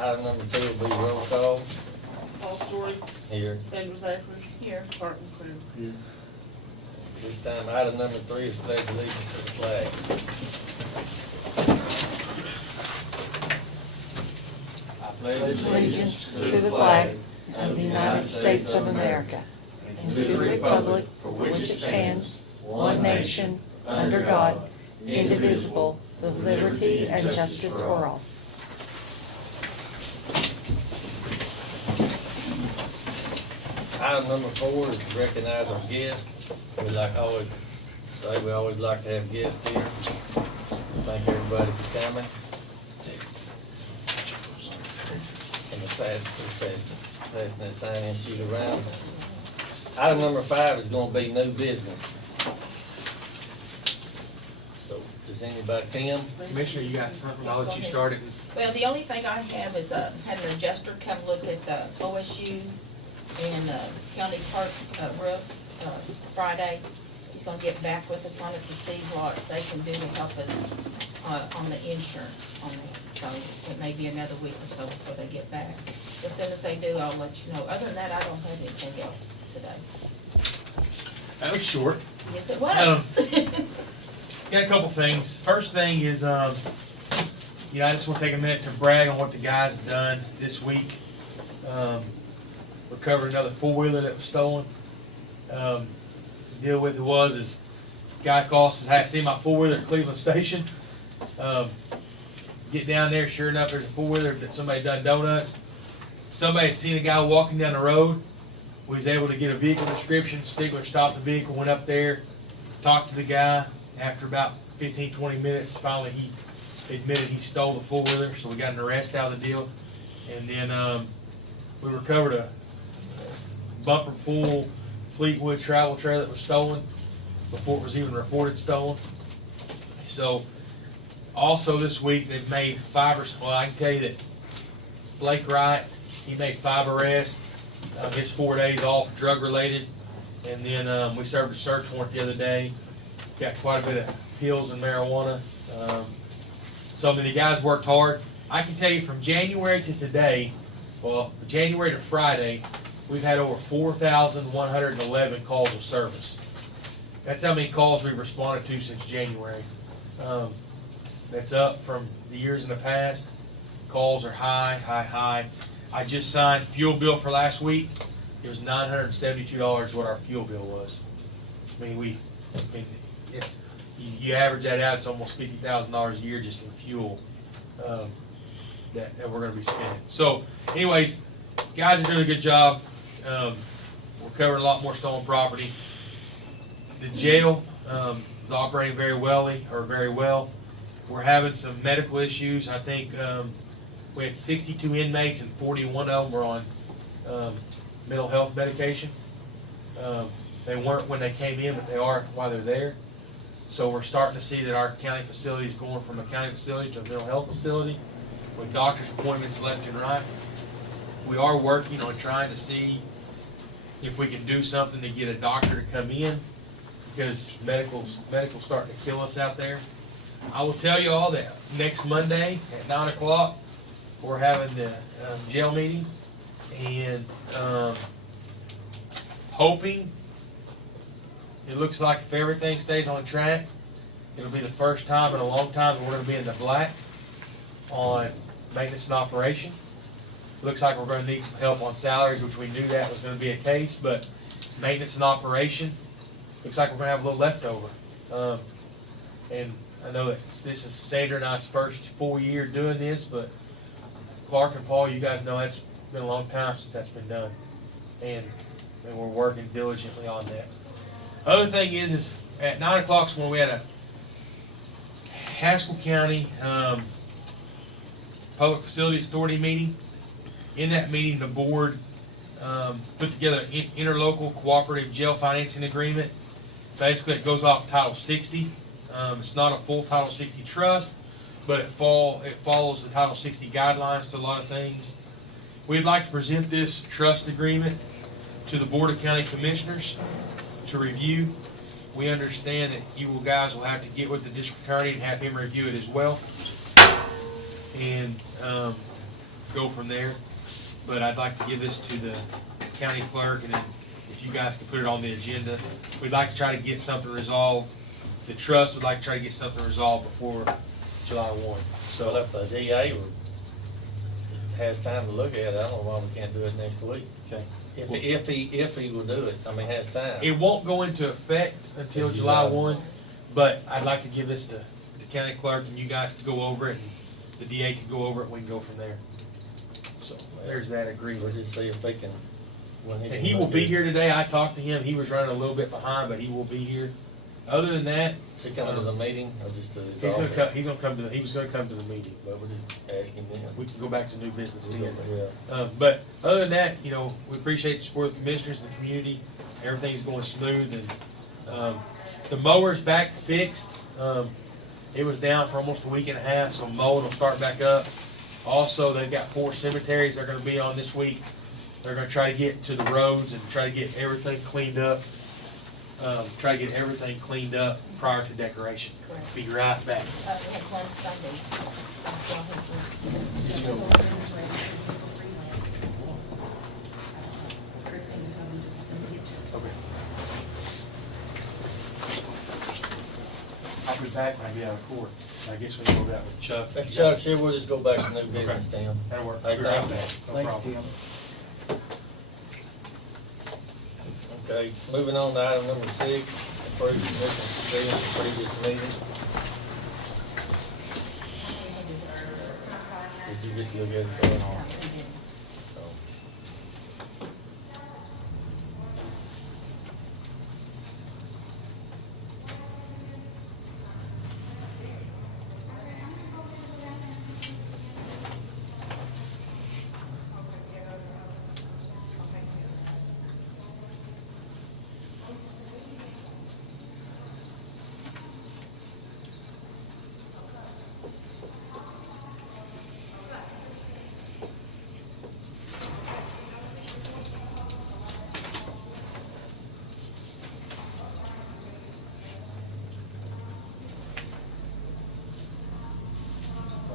Item number 2 will be roll call. Paul Story, Here. Sandra Zachary. Here. Barton Crew. Here. This time, item number 3 is pledge allegiance to the flag. I pledge Allegiance to the flag of the United States of America and to the republic for which it stands, one nation, under God, indivisible, with liberty and justice for all. Item number 4 is to recognize our guests. We always like to have guests here. Thank everybody for coming. And passing that sign-in sheet around. Item number 5 is gonna be new business. So, does anybody, Tim? Commissioner, you got something? I'll let you start it. Well, the only thing I have is, had an adjuster come look at the OSU and, county park, roof, Friday. He's gonna get back with us on it to see what they can do to help us, on the insurance on that. So it may be another week or so before they get back. As soon as they do, I'll let you know. Other than that, I don't have anything else today. That was short. Yes, it was. Got a couple things. First thing is, I just want to take a minute to brag on what the guys have done this week. Recovered another 4-wheeler that was stolen. The deal with it is guy calls says, "Hey, I see my 4-wheeler at Cleveland Station." Get down there, sure enough, there's a 4-wheeler that somebody done donuts. Somebody had seen a guy walking down the road. We was able to get a vehicle description. Stigler stopped the vehicle, went up there, talked to the guy. After about 15, 20 minutes, finally he admitted he stole the 4-wheeler, so we got an arrest out of the deal. And then we recovered a bumper pull Fleetwood travel trailer that was stolen before it was even reported stolen. So also this week they've made I can tell you that Blake Wright, he made 5 arrests. His 4 days off, drug related. And then we served a search warrant the other day. Got quite a bit of pills and marijuana. So the guys worked hard. I can tell you from January to today, well, January to Friday, we've had over 4,111 calls of service. That's how many calls we've responded to since January. That's up from the years in the past. Calls are high. I just signed fuel bill for last week. It was $972 what our fuel bill was. You average that out, it's almost $50,000 a year just in fuel that we're going to be spending. So, anyways, guys are doing a good job. We're covering a lot more stolen property. The jail is operating very well. We're having some medical issues. I think we had 62 inmates and 41 of them were on mental health medication. They weren't when they came in, but they are while they're there. So we're starting to see that our county facility is going from a county facility to a mental health facility with doctor's appointments left and right. We are working on trying to see if we can do something to get a doctor to come in because medical's starting to kill us out there. I will tell you all that next Monday at 9 o'clock we're having the jail meeting and hoping. It looks like if everything stays on track, it'll be the first time in a long time that we're going to be in the black on maintenance and operation. Looks like we're going to need some help on salaries, which we knew that was going to be a case, but maintenance and operation, looks like we're going to have a little leftover. And I know that this is Sandra and I's first full year doing this, but Clark and Paul, you guys know that's been a long time since that's been done. And we're working diligently on that. Other thing is at 9 o'clock when we had a Haskell County Public Facilities Authority meeting. In that meeting, the board put together an interlocal cooperative jail financing agreement. Basically, it goes off Title 60. It's not a full Title 60 trust, but it follows the Title 60 guidelines to a lot of things. We'd like to present this trust agreement to the Board of County Commissioners to review. We understand that you guys will have to get with the district attorney and have him review it as well. And go from there. But I'd like to give this to the county clerk, and then if you guys can put it on the agenda. We'd like to try to get something resolved. The trust would like to try to get something resolved before July 1. So So, if the DA has time to look at it, I don't know why we can't do it next week. okay. If he will do it, I mean, has time. It won't go into effect until Until July July. 1, but I'd like to give this to the county clerk, and you guys can go over it, and the DA can go over it, we can go from there. So, there's that We'll agreement. just see if they can, when he And can he will look be at it. here today, I talked to him, he was running a little bit behind, but he will be here. Other than that, Is he coming to the meeting or just to his he was office? gonna come to the meeting. But we'll just ask him then. We can go back to new business then. Yeah. But other than that, you know, we appreciate the support of the commissioners and the community. Everything's going smooth, and the mower's back fixed. It was down for almost a week and a half, so mowing will start back up. Also, they've got 4 cemeteries they're gonna be on this week. They're gonna try to get to the roads and try to get everything cleaned up. Try to get everything cleaned up prior to decoration. Correct. Be right back. We had one Sunday. Christine told me just in the kitchen. Okay. I'll be back when I get out of court. I guess we can go that with Chuck. If Chuck's here, we'll just go back to new business, Tim. That'll work. Hey, Be right thank you. back. No problem. Okay, moving on to item number 6, approve commission proceedings for previous meetings. Did you get, you'll get it going on? So,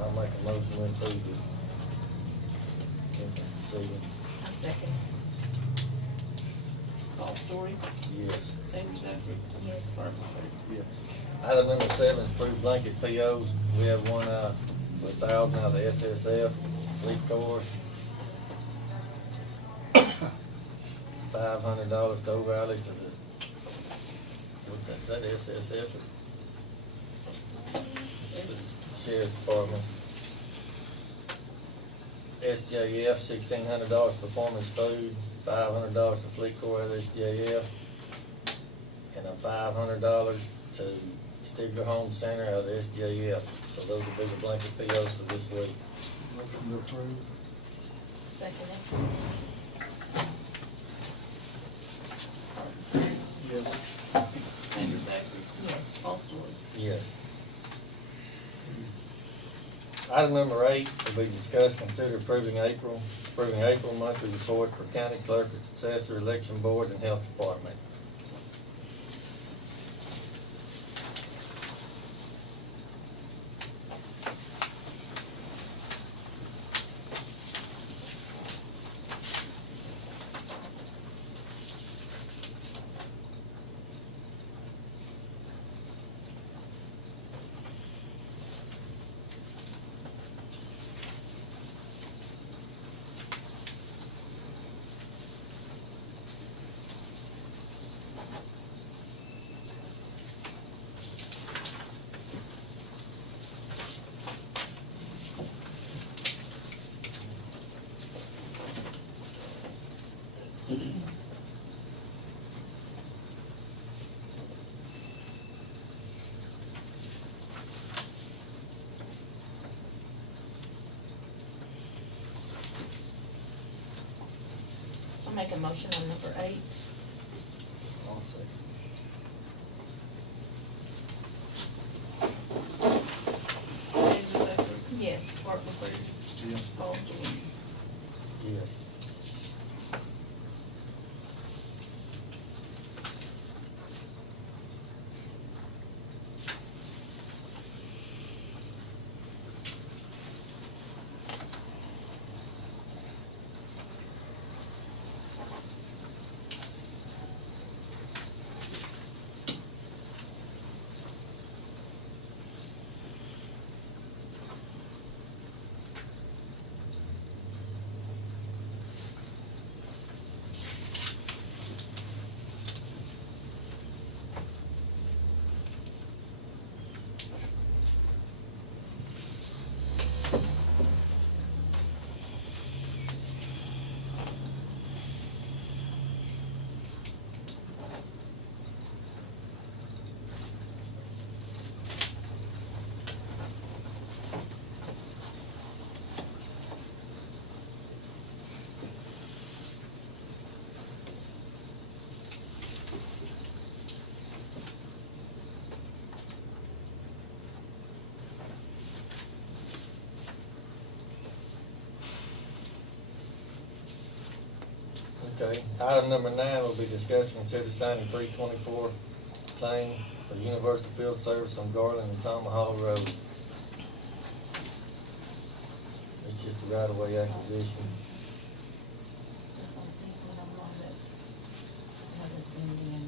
I'll make a motion to approve the proceedings. I second. Paul Story, Yes. Sandra Zachary, Yes. Martin Boyd. Item number 7 is approve blanket POs. We have one, for 1,000 out of the SSF, Fleet Corps. $500 to O'Reilly to the, what's that, is that SSF? It's the Sheriff's Department. SJF, $1,600 performance food, $500 to Fleet Corps out of SJF, and $500 to Stigler Home Center out of the SJF. So those will be the blanket POs for this week. Motion to approve. Second Yes. Sandra Zachary, it. Yes. Paul Story. Yes. Item number 8 will be discussed, consider approving April monthly report for county clerk, assessor, election boards, and health department. I'll make a motion on number 8. I'll second. Sandra Zachary, Yes. Martin Boyd, Yes. Paul Story. Yes. Okay, item number 9 will be discussed and consider signing 324 claim for Universal Field Service on Garland and Tomahawk Road. It's just a right-of-way acquisition. That's on, he's the number on that. Have this Cindy and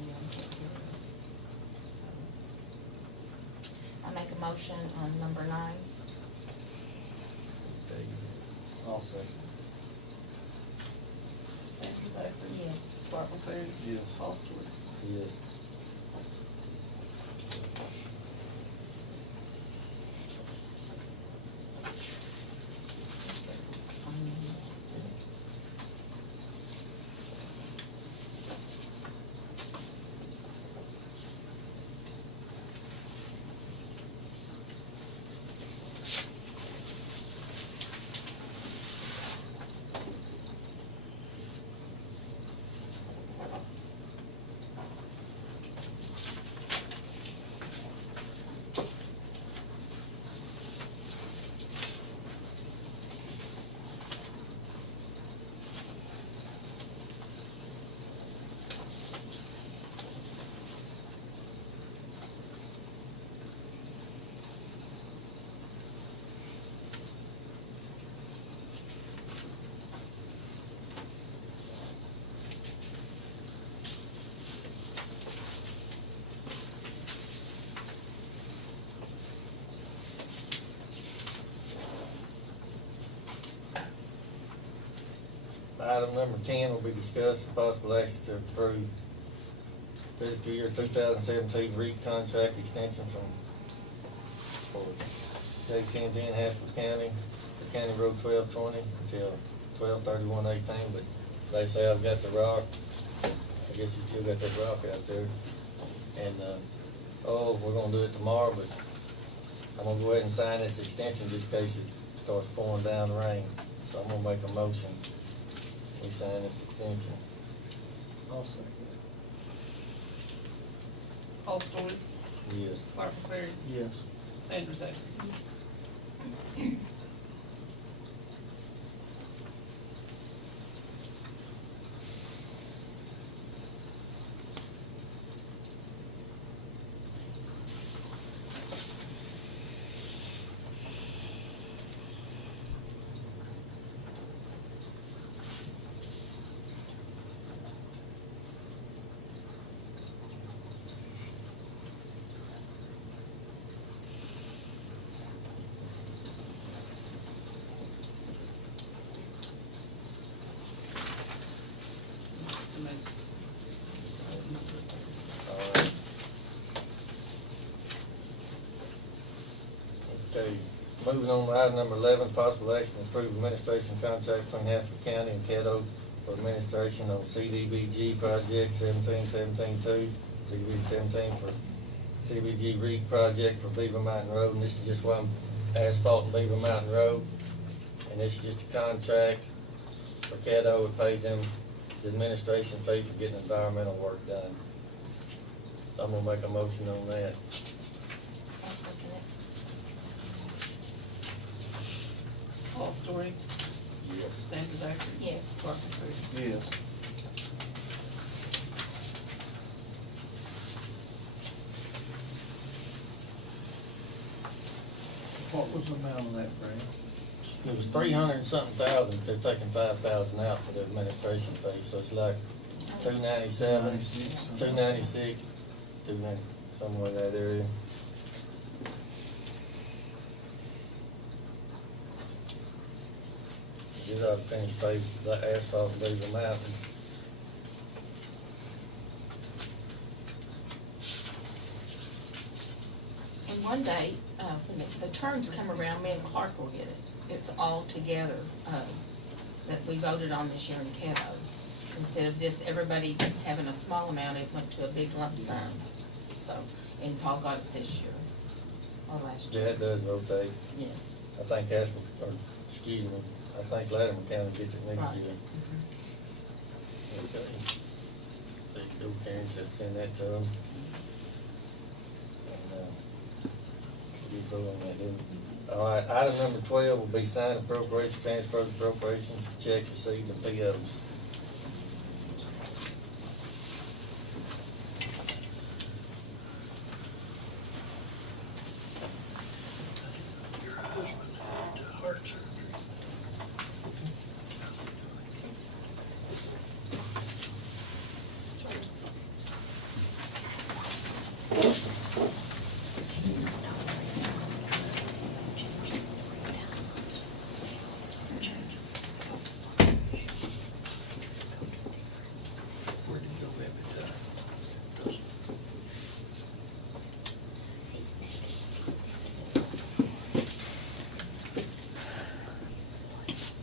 I make a motion on number 9. I'll second. Sandra Zachary. Yes. Clark McLeary. Yes. Paul Stewart. Yes. Item number 10 will be discussed and possible action to approve fiscal year 2017 REIT contract extension for J1010 Haskell County, the County Road 1220 until 12/31/18, but they say I've got the rock. I guess you still got that rock out there. And, we're gonna do it tomorrow, but I'm gonna go ahead and sign this extension just in case it starts pouring down rain. So I'm gonna make a motion. We sign this extension. I'll second. Paul Stewart. Yes. Clark McLeary. Yes. Sandra Zachary. Yes. The minutes. Alright. Okay, moving on to item number 11, possible action to approve administration contract between Haskell County and Caddo for administration on CDBG project 17-17-2, CDBG 17 for CDBG REIT project for Beaver Mountain Road, and this is just one asphalt and Beaver Mountain Road. And this is just a contract for Caddo. It pays them the administration fee for getting environmental work done. So I'm gonna make a motion on that. I'll second it. Paul Stewart. Yes. Sandra Zachary. Yes. Clark McLeary. Yes. What was the amount of that, Brad? It was 300 and something thousand, they're taking 5,000 out for the administration fee, so it's like 297, 296, 290, somewhere in that area. These are things paid, the asphalt and Beaver Mountain. And one day, when the turns come around, me and Clark will get it. It's all together, that we voted on this year in Caddo. Instead of just everybody having a small amount, it went to a big lump sum. So, and Paul got it this year, or last Yeah, year. it does rotate. Yes. I think Haskell, or, excuse me, I think Latimer County gets it next Right. year. Mhm. Okay. There you go, Karen, said send that to them. And, you vote on that, didn't you? All right, item number 12 will be signed appropriation, transfers, appropriations, checks received, and POs.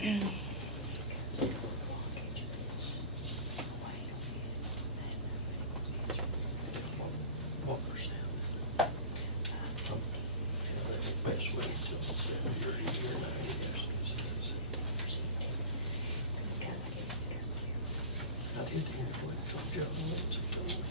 What percent? Best wait till 70 or 80 or 90 years. I did hear what John Lindsay told me.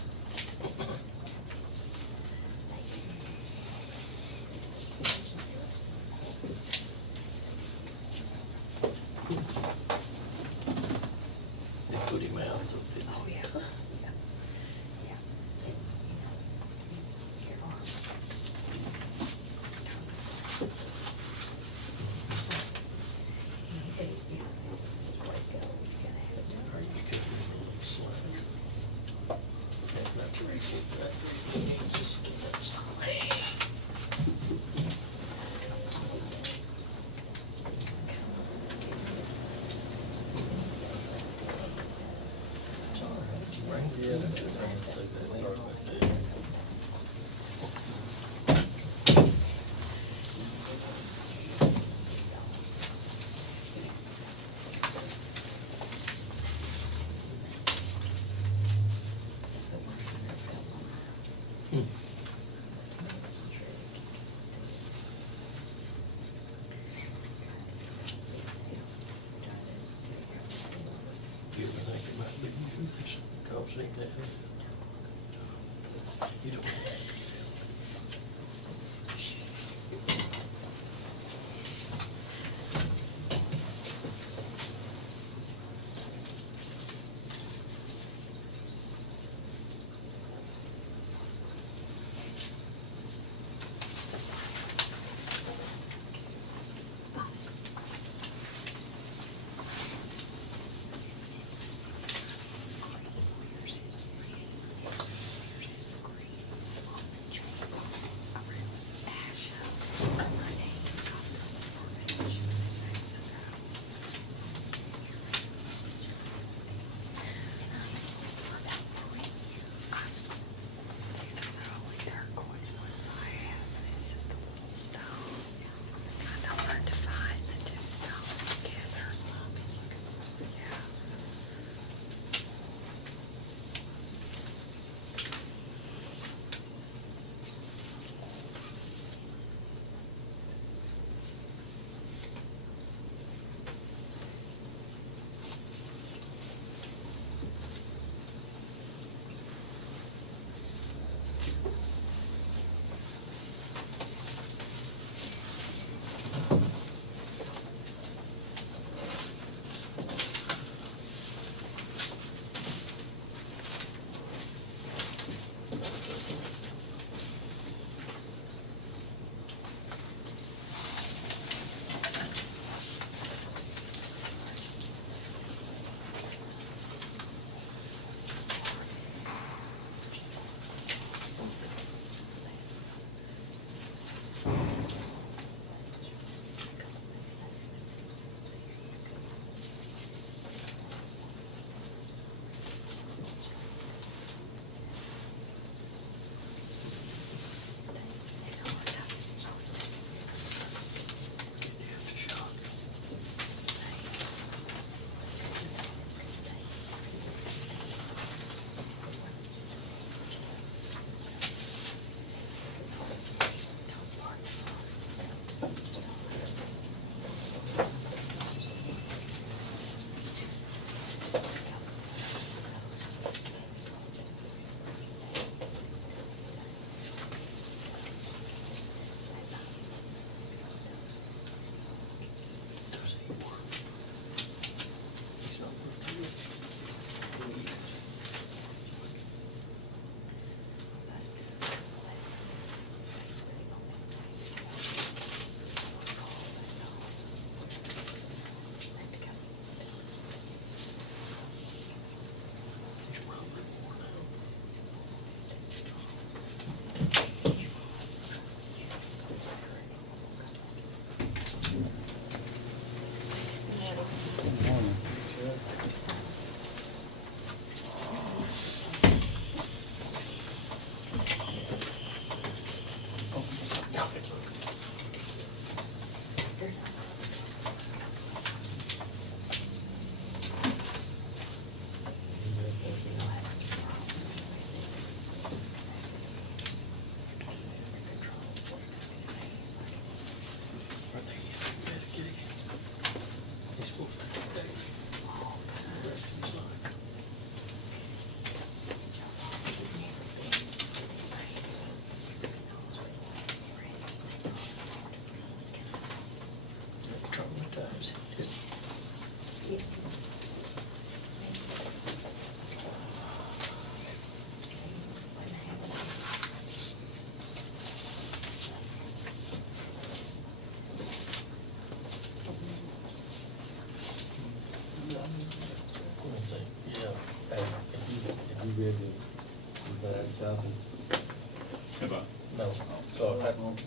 So,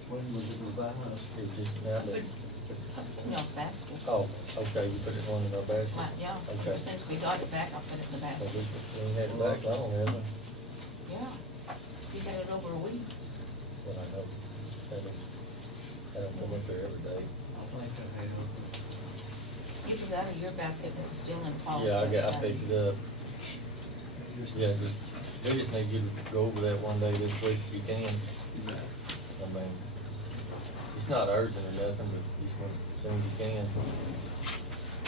When was it revised? it just now that, Y'all's basket. oh, okay, you put it on in our basket? Yeah, Okay. since we got it back, I put it in the So basket. we had it back long, haven't we? Yeah, you got it over a week. But I know, I don't come up there every day. I think I had it. You was out of your basket, but it was still in Paul's. Yeah, I basket. picked it up. Yeah, we just need you to go over that one day this week if you can. I mean, it's not urgent or nothing, but just as soon as you can.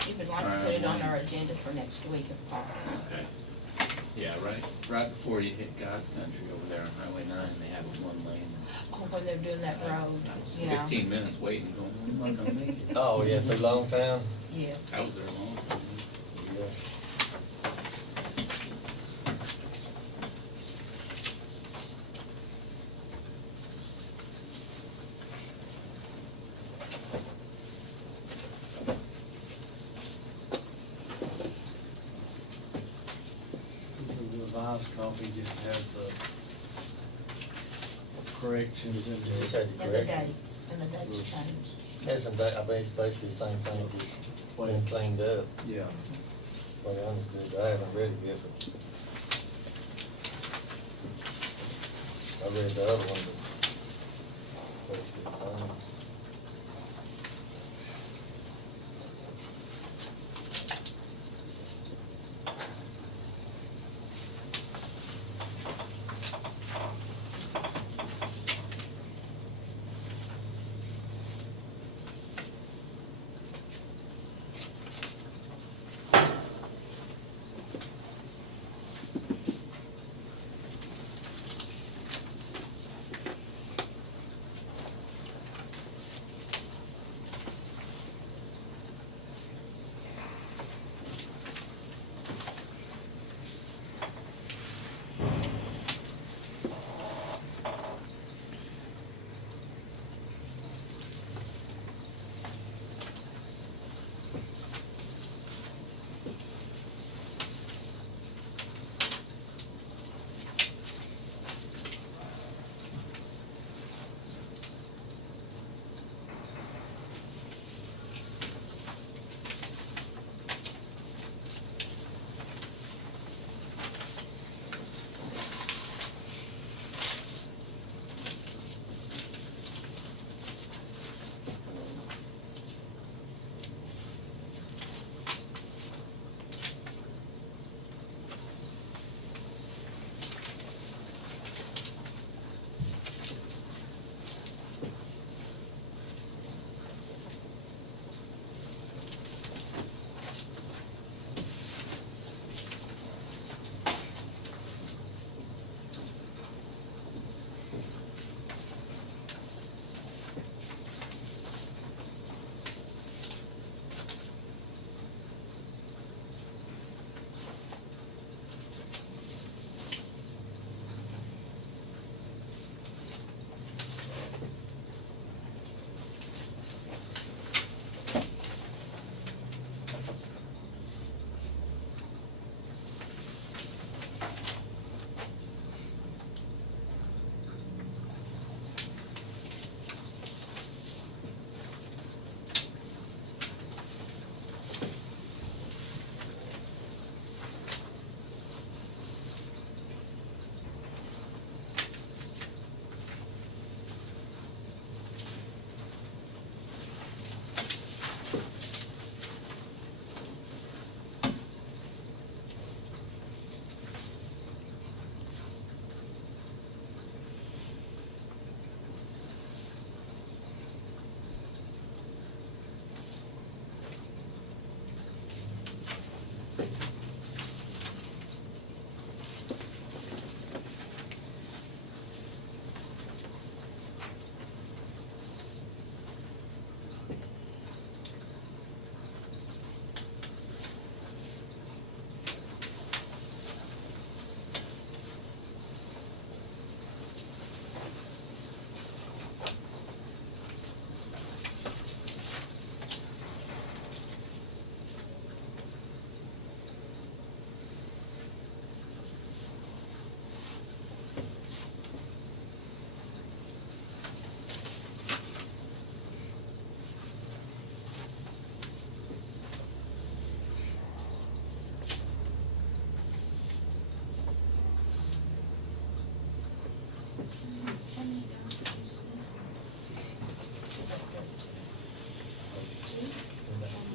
You would like to put it on our agenda for next week if possible. Okay. Yeah, right before you hit God's country over there on Highway 9, they have a one lane. Oh, when they're doing that road, yeah. 15 minutes waiting, going, when am I gonna make it? Oh, yeah, through Longtown? Yes. I was there a long time. Yeah. The revised copy just had the corrections in You just there. had to And the correct it. dates, and the dates changed. Has some, I mean, it's basically the same thing, just been cleaned up. Yeah. What I understood, I haven't read it yet, but I read the other one, but basically the same.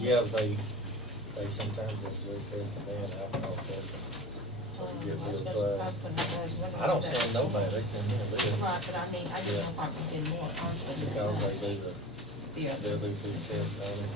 Yeah, they sometimes they test them and alcohol testing. So you get billed twice. I don't send nobody, they send me a list. Right, but I mean, I didn't know if I could do more, honestly. Because they do Yeah. they'll do two tests on it.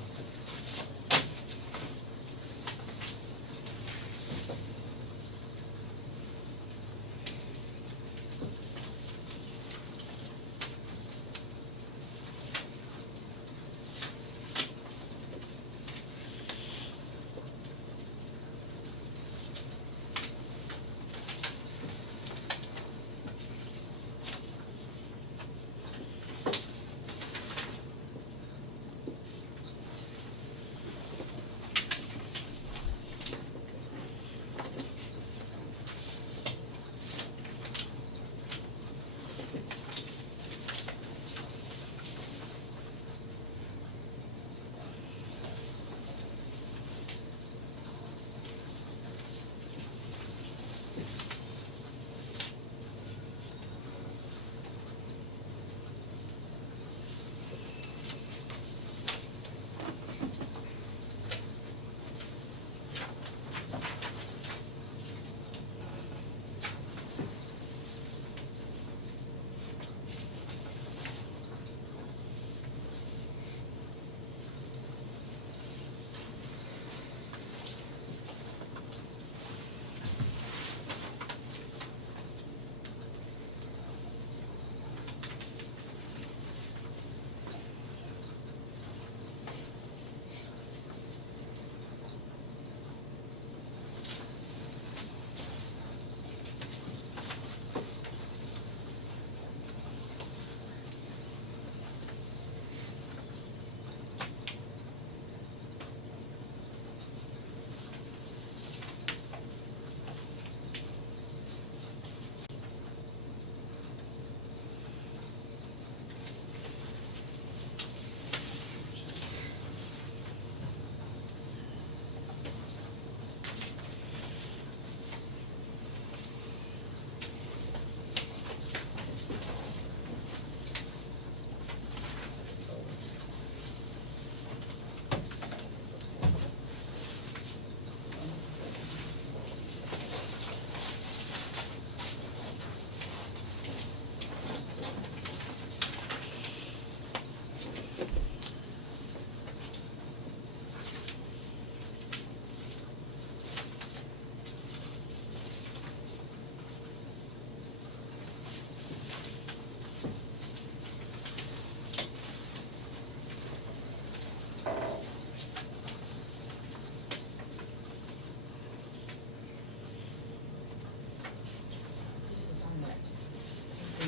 This is on that.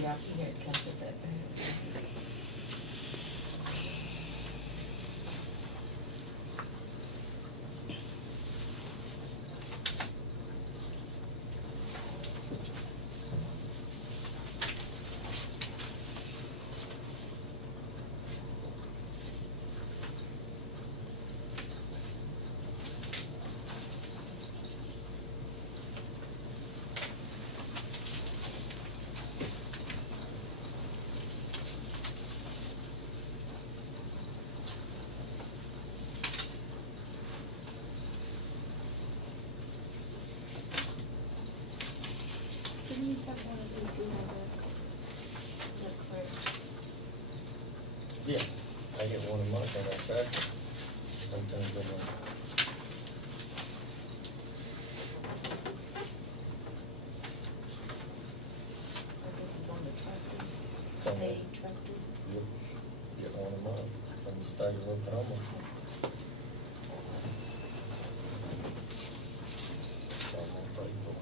Yeah, here it comes with that. Didn't you have one of these you had Look correct. Yeah, I get one a month on that tractor. Sometimes they don't. So this is on the tractor. It's on Paid the- tractor. Yep, get one a month from the state of Oklahoma. It's almost April.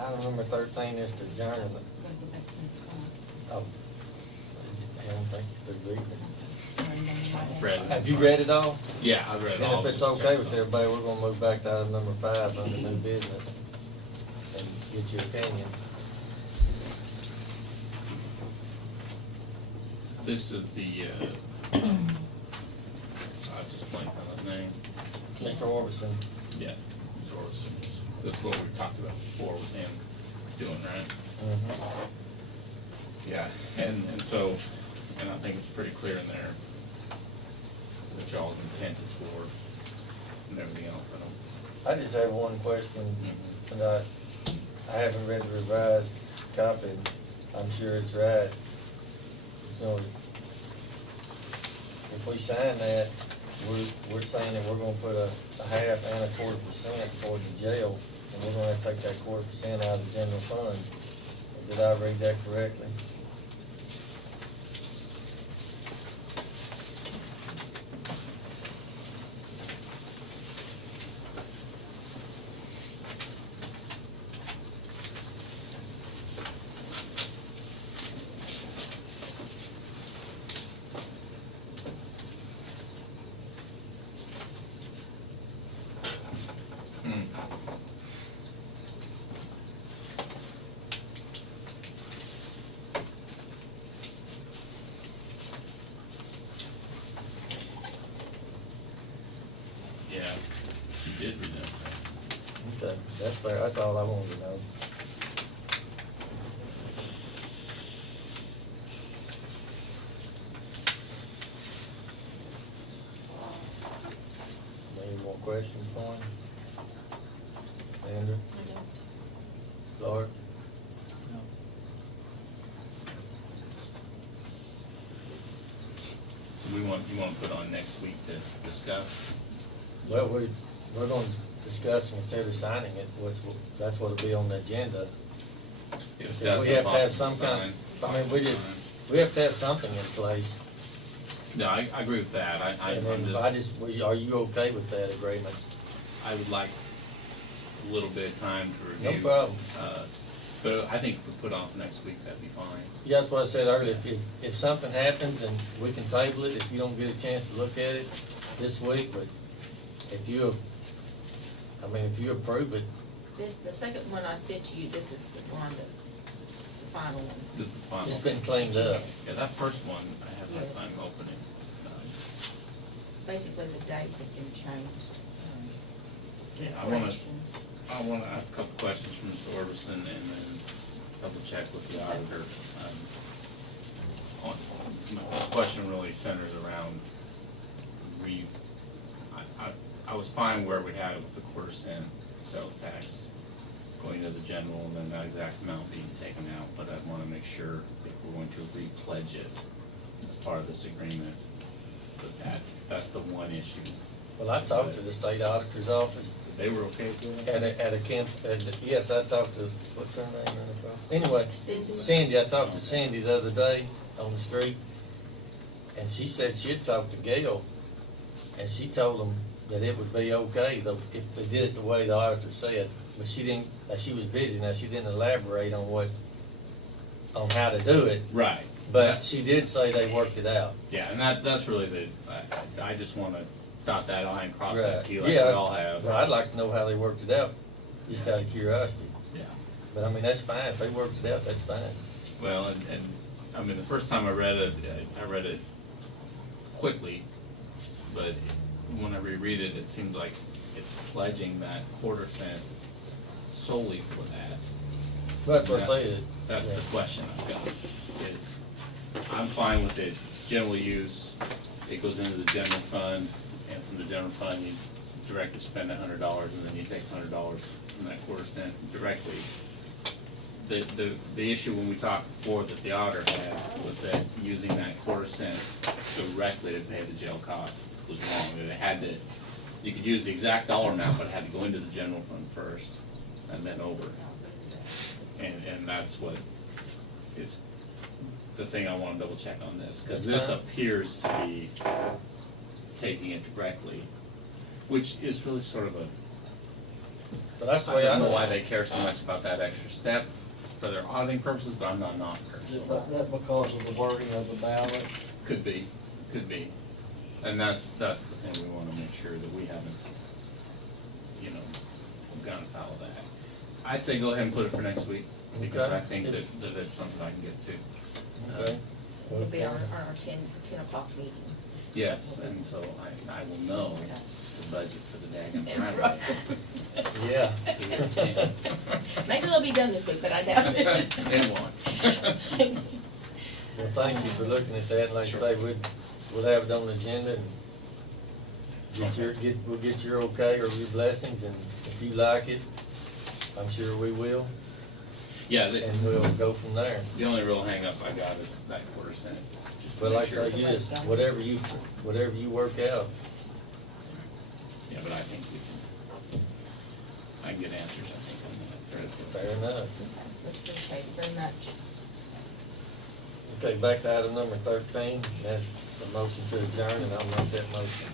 Item number 13 is to adjourn. Gotta go back to Oh, I don't think it's too big. Read it. Have you read it all? Yeah, I've read Then all if of it's it. okay with everybody, we're gonna move back to item number 5 under new business and get your opinion. This is the, I just blanked on his name. Mr. Orbison, Yes. This is what we talked about before with him doing, right? mhm. Yeah, and so, and I think it's pretty clear in there what y'all's intent is for and everything else, I just have one question, Mhm. and I haven't read the revised copy. I'm sure it's right. So, if we sign that, we're saying that we're gonna put a half and a 1/4% toward the jail, and we're gonna have to take that 1/4% out of the general fund. Did I read that correctly? Yeah, you did read that. Okay, that's fair, that's all I wanted to know. Any more questions for him? Sandra, Clark? So you want to put on next week to discuss? Well, we're gonna discuss and consider signing it, that's what'll be on the agenda. If See, that's we have to have possible some kind sign, I mean, we just, sign. we have to have something in place. No, I agree with that. And I'm then are you okay with that agreement? I would like a little bit of time to No review. problem. But I think if we put on for next week, that'd be fine. Yeah, that's what I said earlier, if something happens and we can table it, if you don't get a chance to look at it this week, but if you approve it, This, the second one I sent to you, this is the one, the final one. This is the final. it's been cleaned up. Yeah, that first one, I have my Yes. time opening. Basically, the dates have been changed. Yeah, I wanna Corrections. ask a couple questions from Mr. Orbison and then double check with the auditor. My question really centers around, I was fine where we had it with the 1/4% sales tax going to the general and then that exact amount being taken out, but I wanna make sure if we're going to re-pledge it as part of this agreement, that's the one issue. Well, I talked to the state auditor's office, They were okay with that? yes, I talked to, what's her name? Anyway, Cindy, I talked to Cindy the other day on the street, and she said she'd talked to Gail, and she told them that it would be okay, though, if they did it the way the auditor said, but she didn't, she was busy, now she didn't elaborate on how to do it, Right. but she did say they worked it out. Yeah, and that's really I just wanna dot that I and cross Right. that T like we Yeah, all have. well, I'd like to know how they worked it out, just out of curiosity, Yeah, but I mean, that's fine, if they worked it out, that's fine. well, and, I mean, the first time I read it quickly, but when I reread it, it seemed like it's pledging that 1/4% solely for that. Well, that's what I said. That's the Yeah. question I've got, is, I'm fine with it, general use, it goes into the general fund, and from the general fund, you directly spend $100, and then you take $100 from that 1/4% directly. The issue when we talked before that the auditor had was that using that 1/4% directly to pay the jail costs was wrong, that it had to, you could use the exact dollar amount, but it had to go into the general fund first, and then over. And that's what, it's the thing I wanna double check on this, cause this appears to be taking it directly, which is really sort of But that's the I way I don't know know why they care so much about that extra step for their auditing purposes, but I'm not an auditor. Is that because of the wording of the ballot? Could be. And that's the thing, we wanna make sure that we haven't, you know, gone foul of that. I'd say go ahead and put it for next week, because Okay. I think that it's something I can get to. Okay. It'll be our 10 o'clock meeting. Yes, and so I will know the budget for the daggone And- Friday. Yeah. Maybe they'll be done this week, but I doubt it. It won't. Well, thank you for looking at that, and like I Sure. say, we'll have it on the agenda and we'll get your okay or your blessings, and if you like it, I'm sure we will, Yeah, and we'll go from there. the only real hang-up I got is that quarter cent. Just to But make like I sure. say, you just, whatever you work out, Yeah, but I think I can get answers, I think, on that. fair enough. Appreciate it very much. Okay, back to item number 13, that's the motion to adjourn, and I'll make that motion.